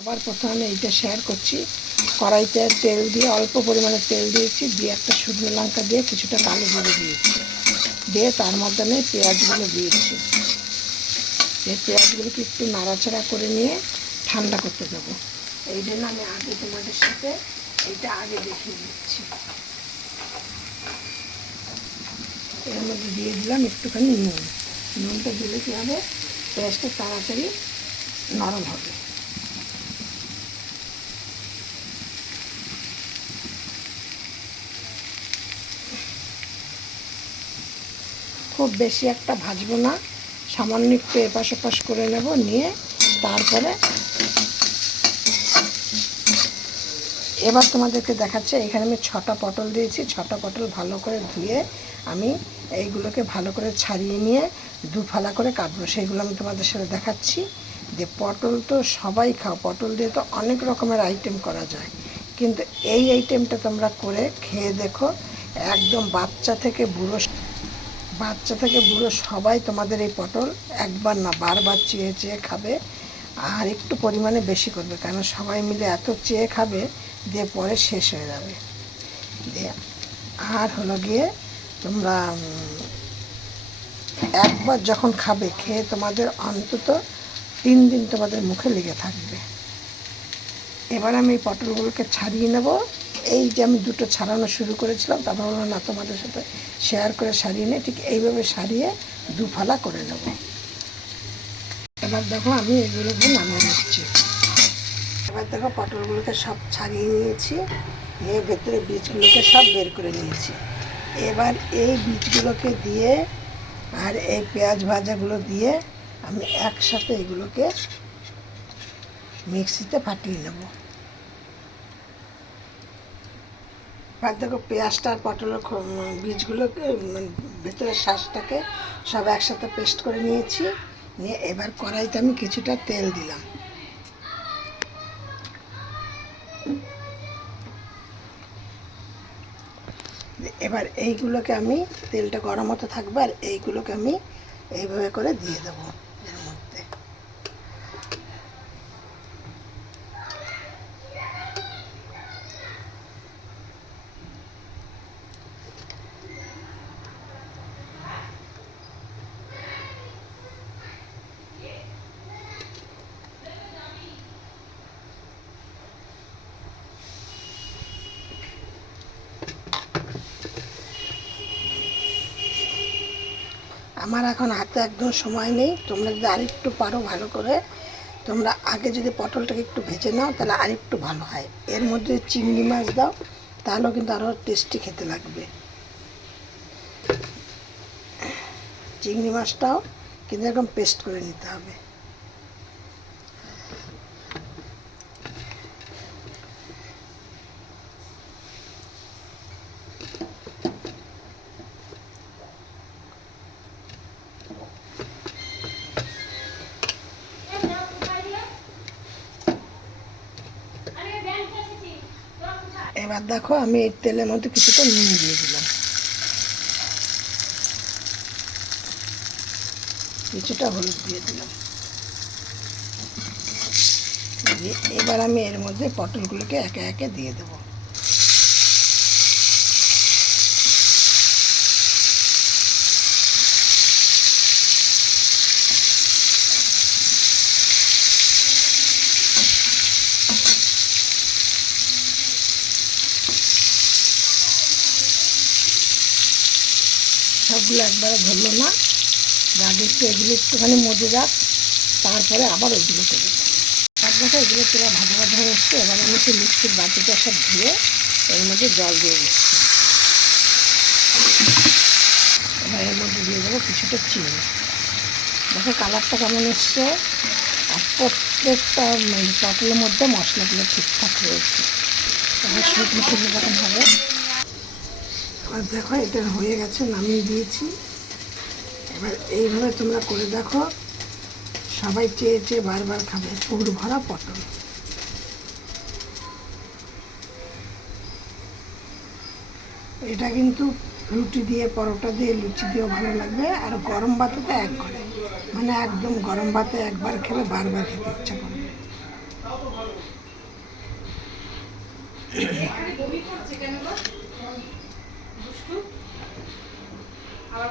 আবার প্রথমে এইটা শেয়ার করছি। কড়াইতে তেল দিয়ে অল্প পরিমাণে তেল দিয়েছি, দিয়ে একটা শুকনো লঙ্কা দিয়ে কিছুটা কালো জিরে দিয়েছি, দিয়ে তার মধ্যে আমি পেঁয়াজগুলো দিয়েছি। এই পেঁয়াজগুলোকে একটু নাড়াচাড়া করে নিয়ে ঠান্ডা করতে দেবো। এই জন্য আমি আগে তোমাদের সাথে এইটা আগে দেখিয়ে দিচ্ছি। এর মধ্যে দিয়ে দিলাম একটুখানি নুন। নুনটা দিলে কী হবে, পেঁয়াজটা তাড়াতাড়ি নরম হবে। খুব বেশি একটা ভাজবো না, সামান্য একটু এপাশ ওপাশ করে নেব, নিয়ে তারপরে এবার তোমাদেরকে দেখাচ্ছে। এখানে আমি 6টা পটল দিয়েছি। 6টা পটল ভালো করে ধুয়ে আমি এইগুলোকে ভালো করে ছাড়িয়ে নিয়ে দুফালা করে কাটবো, সেইগুলো আমি তোমাদের সাথে দেখাচ্ছি। যে পটল তো সবাই খাও, পটল দিয়ে তো অনেক রকমের আইটেম করা যায়, কিন্তু এই আইটেমটা তোমরা করে খেয়ে দেখো, একদম বাচ্চা থেকে বুড়ো সবাই তোমাদের এই পটল একবার না বারবার চেয়ে চেয়ে খাবে। আর একটু পরিমাণে বেশি করবে, কেন সবাই মিলে এত চেয়ে খাবে দিয়ে পরে শেষ হয়ে যাবে। দিয়ে আর হলো গিয়ে তোমরা একবার যখন খাবে, খেয়ে তোমাদের অন্তত 3 দিন তোমাদের মুখে লেগে থাকবে। এবার আমি এই পটলগুলোকে ছাড়িয়ে নেব। এই যে আমি দুটো ছাড়ানো শুরু করেছিলাম, তারপর হলো না তোমাদের সাথে শেয়ার করে সারিয়ে নিই, ঠিক এইভাবে সারিয়ে দুফালা করে নেব। এবার দেখো আমি এগুলোকে নামিয়ে নিচ্ছি। এবার দেখো পটলগুলোকে সব ছাড়িয়ে নিয়েছি, নিয়ে ভেতরে বীজগুলোকে সব বের করে নিয়েছি। এবার এই বীজগুলোকে দিয়ে আর এই পেঁয়াজ ভাজাগুলো দিয়ে আমি একসাথে এগুলোকে মিক্সিতে ফাটিয়ে নেব। এবার দেখো পেঁয়াজটা আর পটলের বীজগুলোকে ভেতরের শ্বাসটাকে সব একসাথে পেস্ট করে নিয়েছি। নিয়ে এবার কড়াইতে আমি কিছুটা তেল দিলাম। এবার এইগুলোকে আমি, তেলটা গরম হতে থাকবে, আর এইগুলোকে আমি এইভাবে করে দিয়ে দেবো এর মধ্যে। আমার এখন হাতে একদম সময় নেই, তোমরা যদি আরেকটু পারো ভালো করে, তোমরা আগে যদি পটলটাকে একটু ভেজে নাও তাহলে আরেকটু ভালো হয়। এর মধ্যে চিংড়ি মাছ দাও, তাহলেও কিন্তু আরও টেস্টি খেতে লাগবে। চিংড়ি মাছটাও কিন্তু এরকম পেস্ট করে নিতে হবে। এবার দেখো আমি এই তেলের মধ্যে কিছুটা নুন দিয়ে দিলাম, কিছুটা হলুদ দিয়ে দিলাম। এবার আমি এর মধ্যে পটলগুলোকে একে একে দিয়ে দেবো। সবগুলো একবারে ধরলো না, আগে একটু এগুলো একটুখানি মজে যাক, তারপরে আবার ওইগুলো করে দেবো। তার দেখো এগুলো পুরো ভাজা ভাজা হয়ে এসছে। এবার আমি একটু মিক্সির বাটিটা সব ধুয়ে এর মধ্যে জল দিয়ে দিচ্ছি। এবার এর মধ্যে দিয়ে দেবো কিছুটা চিনি। দেখো কালারটা কেমন এসছে, আর প্রত্যেকটা পটলের মধ্যে মশলাগুলো ঠিকঠাক রয়েছে। এবার শুকনো শুকনো যখন হবে, আর দেখো এটা হয়ে গেছে, নামিয়ে দিয়েছি। এবার এইভাবে তোমরা করে দেখো, সবাই চেয়ে চেয়ে বারবার খাবে। পুর ভরা পটল। এটা কিন্তু রুটি দিয়ে, পরোটা দিয়ে, লুচি দিয়েও ভালো লাগবে, আর গরম ভাতে তো এক ঘরে, মানে একদম গরম ভাতে একবার খেলে বারবার খেতে ইচ্ছা করবে। এখানে বমি করছে কেন গো? দুষ্টু। আবার